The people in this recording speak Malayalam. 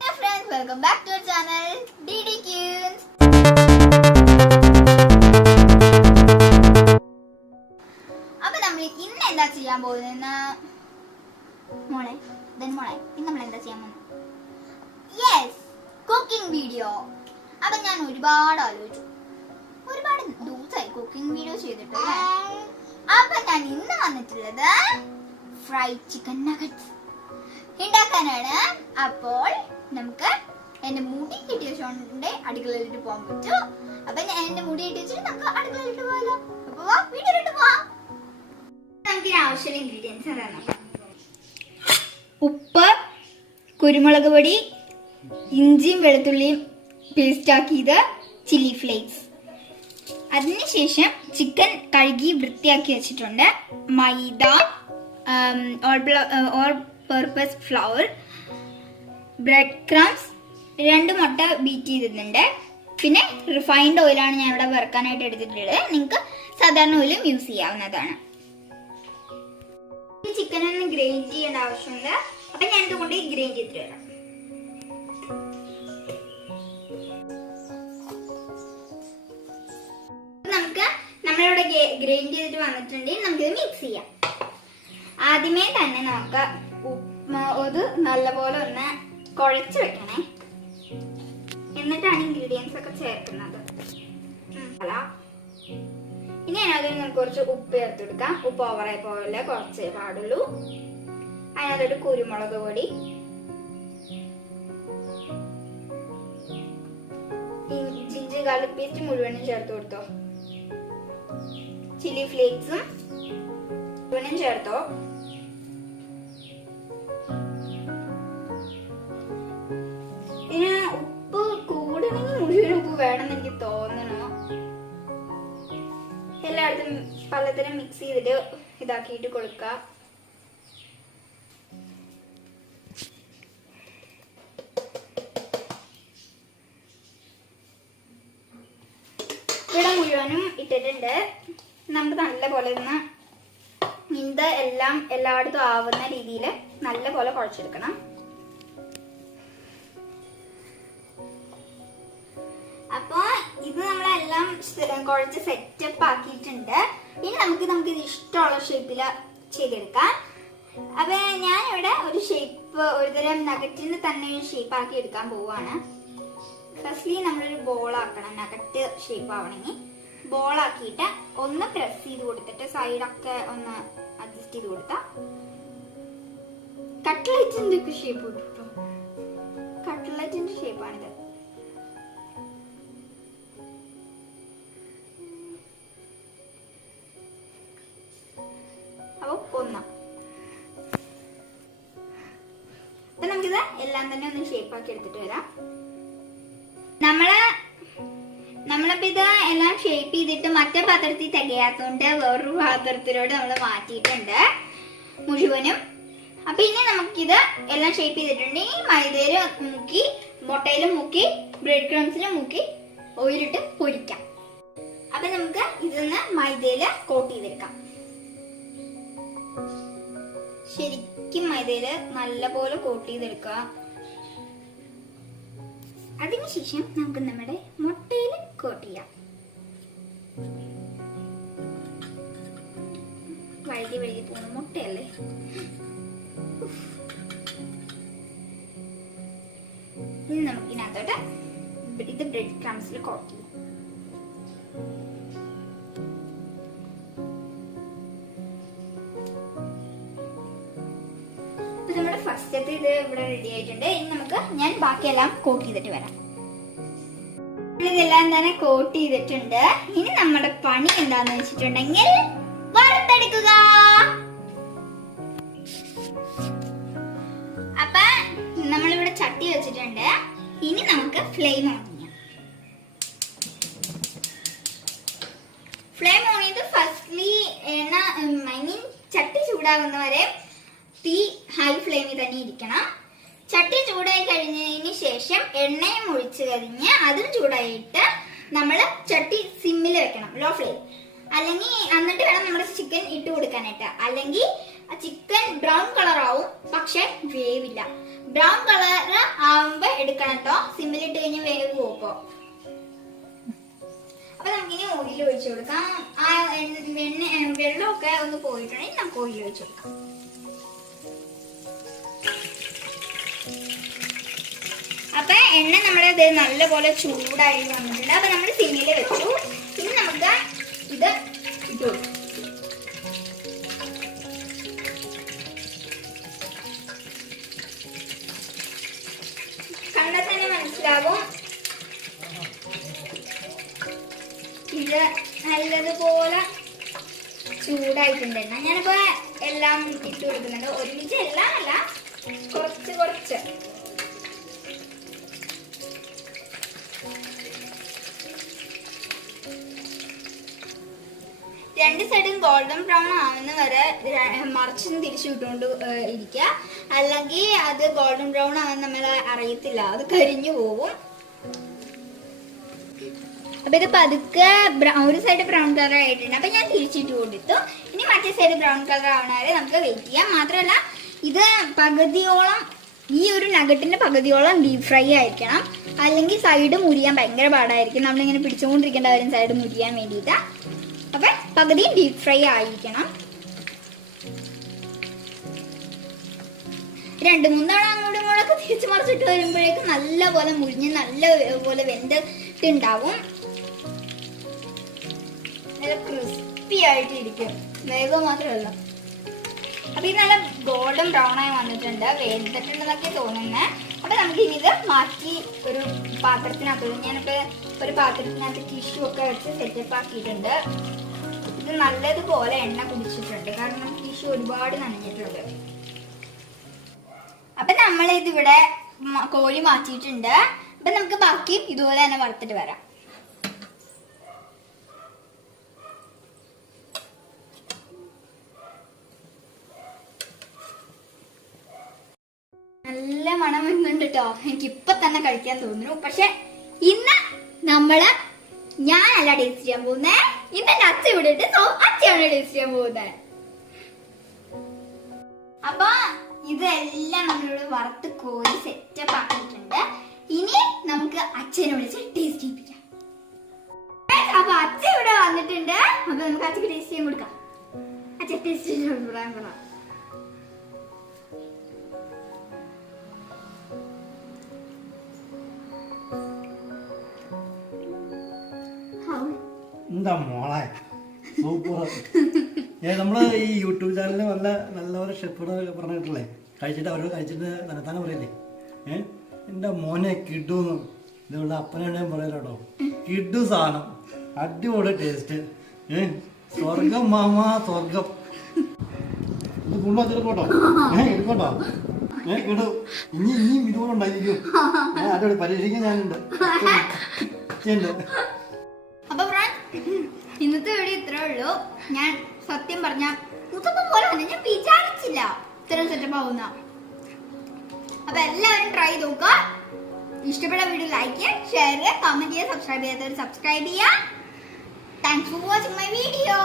Hey friends, welcome back to our channel DD Tunes. അപ്പോൾ നമ്മൾ ഇന്ന് എന്താ ചെയ്യാൻ പോകുന്നത് മോളെ ഇന്ന് നമ്മൾ എന്താ ചെയ്യാൻ പോകുന്നത്? Yes, cooking video. അപ്പോൾ ഞാൻ ഒരുപാട് ആലോചിച്ചു, ഒരുപാട് ദിവസമായി കുക്കിംഗ് വീഡിയോ ചെയ്തിട്ട്. അപ്പോൾ ഞാൻ ഇന്ന് വന്നിട്ടുള്ളത് ഫ്രൈഡ് ചിക്കൻ നഗറ്റ്സ് ഉണ്ടാക്കാനാണ്. അപ്പോൾ നമുക്ക് എന്റെ മുടി കെട്ടി വെച്ചോണ്ട് അടുക്കളയിലിട്ട് പോകാൻ പറ്റും. അപ്പൊ ഞാൻ എന്റെ മുടി കെട്ടി വെച്ചിട്ട് നമുക്ക് അടുക്കളയിലിട്ട് പോകാലോ. അപ്പൊ വീട്ടിലിട്ട് പോവാം. നമുക്ക് ആവശ്യമുള്ള ഇൻഗ്രീഡിയൻസ് എന്താണ്? ഉപ്പ്, കുരുമുളക് പൊടി, ഇഞ്ചിയും വെളുത്തുള്ളിയും പേസ്റ്റ് ആക്കിയത്, ചില്ലി ഫ്ലേക്സ്. അതിനുശേഷം ചിക്കൻ കഴുകി വൃത്തിയാക്കി വെച്ചിട്ടുണ്ട്, maida, all purpose flour, bread crumbs, 2 മുട്ട ബീറ്റ് ചെയ്തിട്ടുണ്ട്, പിന്നെ റിഫൈൻഡ് ഓയിലാണ് ഞാനിവിടെ വറുക്കാനായിട്ട് എടുത്തിട്ടുള്ളത്. നിങ്ങൾക്ക് സാധാരണ ഓയിലും യൂസ് ചെയ്യാവുന്നതാണ്. ഈ ചിക്കൻ ഒന്ന് ഗ്രൈൻഡ് ചെയ്യേണ്ട ആവശ്യമുണ്ട്. അപ്പൊ ഞാൻ ഇതുകൊണ്ട് ഗ്രൈൻഡ് ചെയ്തിട്ട് വരാം. നമുക്ക് നമ്മളിവിടെ ഗ്രൈൻഡ് ചെയ്തിട്ട് വന്നിട്ടുണ്ടെങ്കിൽ നമുക്കിത് മിക്സ് ചെയ്യാം. ആദ്യമേ തന്നെ നമുക്ക് ഇത് നല്ലപോലെ ഒന്ന് കുഴച്ച് വെക്കണേ. എന്നിട്ടാണ് ഇൻഗ്രീഡിയൻസ് ഒക്കെ ചേർക്കുന്നത്. ഇനി അതിനകത്ത് നമുക്ക് കുറച്ച് ഉപ്പ് ചേർത്ത് കൊടുക്കാം. ഉപ്പ് ഓവറായി പോലെ കുറച്ചേ പാടുള്ളൂ. അതിനകത്തോട്ട് കുരുമുളക് പൊടി, ജിഞ്ചർ ഗാർലിക് പേസ്റ്റ് മുഴുവനും ചേർത്ത് കൊടുത്തോ. ചില്ലി ഫ്ലേക്സും മുഴുവനും ചേർത്തോ. ഇതിന് ഉപ്പ് കൂടണമെങ്കിൽ മുഴുവൻ ഉപ്പ് വേണമെന്ന് എനിക്ക് തോന്നണോ. എല്ലായിടത്തും പലതരം മിക്സ് ചെയ്തിട്ട് ഇതാക്കിയിട്ട് കൊടുക്ക. ഇവിടെ മുഴുവനും ഇട്ടിട്ടുണ്ട്. നമുക്ക് നല്ലപോലെ ഒന്ന് ഇത് എല്ലാം എല്ലായിടത്തും ആവുന്ന രീതിയിൽ നല്ലപോലെ കുഴച്ചെടുക്കണം. അപ്പൊ ഇത് നമ്മളെല്ലാം കുഴച്ച് സെറ്റപ്പ് ആക്കിയിട്ടുണ്ട്. ഇനി നമുക്ക് ഇത് ഇഷ്ടമുള്ള ഷേപ്പിൽ ചെയ്തെടുക്കാം. അപ്പൊ ഞാനിവിടെ ഒരു ഷേപ്പ്, ഒരുതരം നഗറ്റിന് തന്നെ ഒരു ഷേപ്പ് ആക്കി എടുക്കാൻ പോവാണ്. ഫസ്റ്റ്ലി നമ്മളൊരു ബോൾ ആക്കണം. നഗറ്റ് ഷേപ്പ് ആവണമെങ്കിൽ ബോൾ ആക്കിയിട്ട് ഒന്ന് പ്രസ് ചെയ്ത് കൊടുത്തിട്ട് സൈഡൊക്കെ ഒന്ന് അഡ്ജസ്റ്റ് ചെയ്ത് കൊടുത്താൽ കട്ട്ലറ്റിന്റെ ഒക്കെ ഷേപ്പ് കിട്ടും. കട്ട്ലറ്റിന്റെ ഷേപ്പാണിത്. അപ്പൊ നമുക്കിത് എല്ലാം തന്നെ ഒന്ന് ഷേപ്പ് ആക്കി എടുത്തിട്ട് വരാം. നമ്മളിപ്പോ ഇത് എല്ലാം ഷേപ്പ് ചെയ്തിട്ട് മറ്റേ പാത്രത്തിൽ തികയാത്തോണ്ട് വേറൊരു പാത്രത്തിലോട്ട് നമ്മൾ മാറ്റിയിട്ടുണ്ട് മുഴുവനും. അപ്പൊ ഇനി നമുക്കിത് എല്ലാം ഷേപ്പ് ചെയ്തിട്ടുണ്ട്. ഈ മൈദയില് മുക്കി, മുട്ടയിലും മുക്കി, ബ്രെഡ് ക്രംസിലും മുക്കി ഓയിലിട്ട് പൊരിക്കാം. അപ്പൊ നമുക്ക് ഇതൊന്ന് മൈദയില് കോട്ട് ചെയ്തെടുക്കാം. ശരിക്കും മൈദയില് നല്ലപോലെ കോട്ട് ചെയ്തെടുക്കുക. അതിനുശേഷം നമുക്ക് നമ്മുടെ മുട്ടയിൽ കോട്ട് ചെയ്യാം. വഴുതി പോകുന്ന മുട്ടയല്ലേ. ഇനി നമുക്ക് ഇതിനകത്തോട്ട് ഇത് ബ്രെഡ് ക്രംസിൽ കോട്ട് ചെയ്യാം. നമ്മുടെ ഫസ്റ്റത്തെ ഇത് ഇവിടെ റെഡി ആയിട്ടുണ്ട്. ഇനി ഞാൻ ബാക്കിയെല്ലാം കോട്ട് ചെയ്തിട്ട് വരാം. ഇതെല്ലാം തന്നെ കോട്ട് ചെയ്തിട്ടുണ്ട്. ഇനി നമ്മുടെ പണി എന്താന്ന് വെച്ചിട്ടുണ്ടെങ്കിൽ വറുത്തെടുക്കുക. അപ്പൊ നമ്മളിവിടെ ചട്ടി വെച്ചിട്ടുണ്ട്. ഇനി നമുക്ക് ഫ്ലെയിം ഓൺ ചെയ്യാം. ഫ്ലെയിം ഓൺ ചെയ്ത് ഫസ്റ്റ്ലി ചട്ടി ചൂടാകുന്നവരെ തീ ഹൈ ഫ്ലെയിമിൽ തന്നെ ഇരിക്കണം. ചട്ടി ചൂടായി കഴിഞ്ഞതിന് ശേഷം എണ്ണയും ഒഴിച്ചു കഴിഞ്ഞ് അതും ചൂടായിട്ട് നമ്മൾ ചട്ടി സിമ്മിൽ വെക്കണം, ലോ ഫ്ലെയിം. അല്ലെങ്കിൽ എന്നിട്ട് വേണം നമ്മുടെ ചിക്കൻ ഇട്ട് കൊടുക്കാനായിട്ട്. അല്ലെങ്കിൽ ആ ചിക്കൻ ബ്രൗൺ കളർ ആവും, പക്ഷെ വേവില്ല. ബ്രൗൺ കളർ ആവുമ്പോ എടുക്കണം കേട്ടോ, സിമ്മിലിട്ട് കഴിഞ്ഞ് വേവ് പോപ്പോ. അപ്പൊ നമുക്കിനി ഓയിൽ ഒഴിച്ചു കൊടുക്കാം. ആ വെള്ളമൊക്കെ ഒന്ന് പോയിട്ടുണ്ടെങ്കിൽ നമുക്ക് ഓയിൽ ഒഴിച്ചു കൊടുക്കാം. അപ്പൊ എണ്ണ നമ്മുടെ ഇത് നല്ലപോലെ ചൂടായി വന്നിട്ടുണ്ട്. അപ്പൊ നമ്മൾ സിമ്മിൽ വെച്ചു. ഇനി നമുക്ക് ഇത് ഇട്ടു കൊടുക്കാം. കണ്ടാൽ തന്നെ മനസ്സിലാവും ഇത് നല്ലതുപോലെ ചൂടായിട്ടുണ്ട്. ഞാനിപ്പോ എല്ലാം ഇട്ട് കൊടുക്കുന്നുണ്ട്, ഒരുമിച്ച് എല്ലാം അല്ല, കുറച്ച് കുറച്ച്. രണ്ട് സൈഡും ഗോൾഡൻ ബ്രൗൺ ആവുന്ന വരെ മറിച്ചും തിരിച്ചു വിട്ടുകൊണ്ട് ഇരിക്കുക, അല്ലെങ്കിൽ അത് ഗോൾഡൻ ബ്രൗൺ ആവുന്ന നമ്മൾ അറിയത്തില്ല, അത് കരിഞ്ഞു പോകും. അപ്പൊ ഇത് പതുക്കെ ഒരു സൈഡ് ബ്രൗൺ കളർ ആയിട്ടുണ്ട്. അപ്പൊ ഞാൻ തിരിച്ചിട്ട് കൊടുത്തു. ഇനി മറ്റേ സൈഡ് ബ്രൗൺ കളർ ആവണവരെ നമുക്ക് വെയിറ്റ് ചെയ്യാം. മാത്രമല്ല ഇത് പകുതിയോളം, ഈ ഒരു നഗറ്റിന്റെ പകുതിയോളം ഡീപ് ഫ്രൈ ആയിരിക്കണം, അല്ലെങ്കിൽ സൈഡ് മുരിയാൻ ഭയങ്കര പാടായിരിക്കും. നമ്മളിങ്ങനെ പിടിച്ചുകൊണ്ടിരിക്കേണ്ട വരും സൈഡ് മുരിയാൻ വേണ്ടിയിട്ട്. അപ്പൊ പകുതിയും ഡീപ് ഫ്രൈ ആയിരിക്കണം. 2-3 തവണ അങ്ങോട്ടും ഇങ്ങോട്ടൊക്കെ തിരിച്ചു മറിച്ചിട്ട് വരുമ്പോഴേക്കും നല്ലപോലെ മുരിഞ്ഞ് നല്ലപോലെ വെന്തിട്ടുണ്ടാവും. നല്ല ക്രിസ്പി ആയിട്ടിരിക്കും, വേഗം മാത്രമല്ല. അപ്പൊ ഇത് നല്ല ഗോൾഡൻ ബ്രൗൺ ആയി വന്നിട്ടുണ്ട്, വെന്തിട്ടുണ്ടെന്നൊക്കെ തോന്നുന്നത്. അപ്പൊ നമുക്ക് ഇനി ഇത് മാറ്റി ഒരു പാത്രത്തിനകത്ത്, ഞാനിപ്പോ ഒരു പാത്രത്തിനകത്ത് ടിഷ്യൂ ഒക്കെ വെച്ച് സെറ്റപ്പ് ആക്കിയിട്ടുണ്ട്. ഇത് നല്ലതുപോലെ എണ്ണ കുടിച്ചിട്ടുണ്ട്, കാരണം ടിഷ്യൂ ഒരുപാട് നനഞ്ഞിട്ടുണ്ട്. അപ്പൊ നമ്മൾ ഇതിവിടെ കോരി മാറ്റിയിട്ടുണ്ട്. അപ്പൊ നമുക്ക് ബാക്കി ഇതുപോലെ തന്നെ വറുത്തിട്ട് വരാം. നല്ല മണം വരുന്നുണ്ട് കേട്ടോ, എനിക്ക് ഇപ്പൊ തന്നെ കഴിക്കാൻ തോന്നുന്നു. പക്ഷെ ഇന്ന് ഞാനല്ല ടേസ്റ്റ് ചെയ്യാൻ പോകുന്നേ, ഇന്ന് എന്റെ അച്ഛ ഇവിടെ ഇട്ട്, സോ അച്ഛയാണ് ടേസ്റ്റ് ചെയ്യാൻ പോകുന്നത്. അപ്പൊ ഇതെല്ലാം നമ്മളിവിടെ വറുത്ത് കോരി സെറ്റപ്പ് ആക്കിയിട്ടുണ്ട്. ഇനി നമുക്ക് അച്ഛനെ വിളിച്ച് ടേസ്റ്റ് ചെയ്യിപ്പിക്കാം. അപ്പൊ അച്ഛ ഇവിടെ വന്നിട്ടുണ്ട്. അപ്പൊ നമുക്ക് അച്ഛക്ക് ടേസ്റ്റ് ചെയ്യാൻ കൊടുക്കാം. അച്ഛ ടേസ്റ്റ് ചെയ്യാൻ എന്താ മോളെ സൂപ്പർ. നമ്മള് ഈ യൂട്യൂബ് ചാനലിൽ നല്ലപോലെ ഷെഫുകൾ പറഞ്ഞിട്ടില്ലേ, കഴിച്ചിട്ട് അവരോട് കഴിച്ചിട്ട് തന്നെത്താനെ പറയില്ലേ, എന്റെ മോനെ കിഡൂന്ന്. ഇതുകൊണ്ട് അപ്പനെയും പറയല്ലോ, കിഡു സാധനം, അടിപൊളി ടേസ്റ്റ്, സ്വർഗം മാമാ സ്വർഗം. ഇത് ഫുള്ള് വെച്ചെടുക്കോട്ടോ, എടുക്കോട്ടോ, കിടു. ഇനിയും ഇതുപോലെ ഉണ്ടായിരിക്കും. അടിപൊളി പരീക്ഷിക്കാൻ ഞാനുണ്ട്. അപ്പൊ ഇന്നത്തെ വീഡിയോ ഇത്രേ ഉള്ളൂ. ഞാൻ സത്യം പറഞ്ഞ പോലെ തന്നെ ഞാൻ വിചാരിച്ചില്ല ഇത്രയും സെറ്റപ്പ് ആവുന്ന. അപ്പൊ എല്ലാവരും ട്രൈ നോക്കുക. ഇഷ്ടപ്പെട്ട വീഡിയോ ലൈക്ക് ചെയ്യുക, ഷെയർ ചെയ്യുക, കമന്റ് ചെയ്യുക, സബ്സ്ക്രൈബ് ചെയ്യാത്തവർ സബ്സ്ക്രൈബ് ചെയ്യുക. Thanks for watching my video.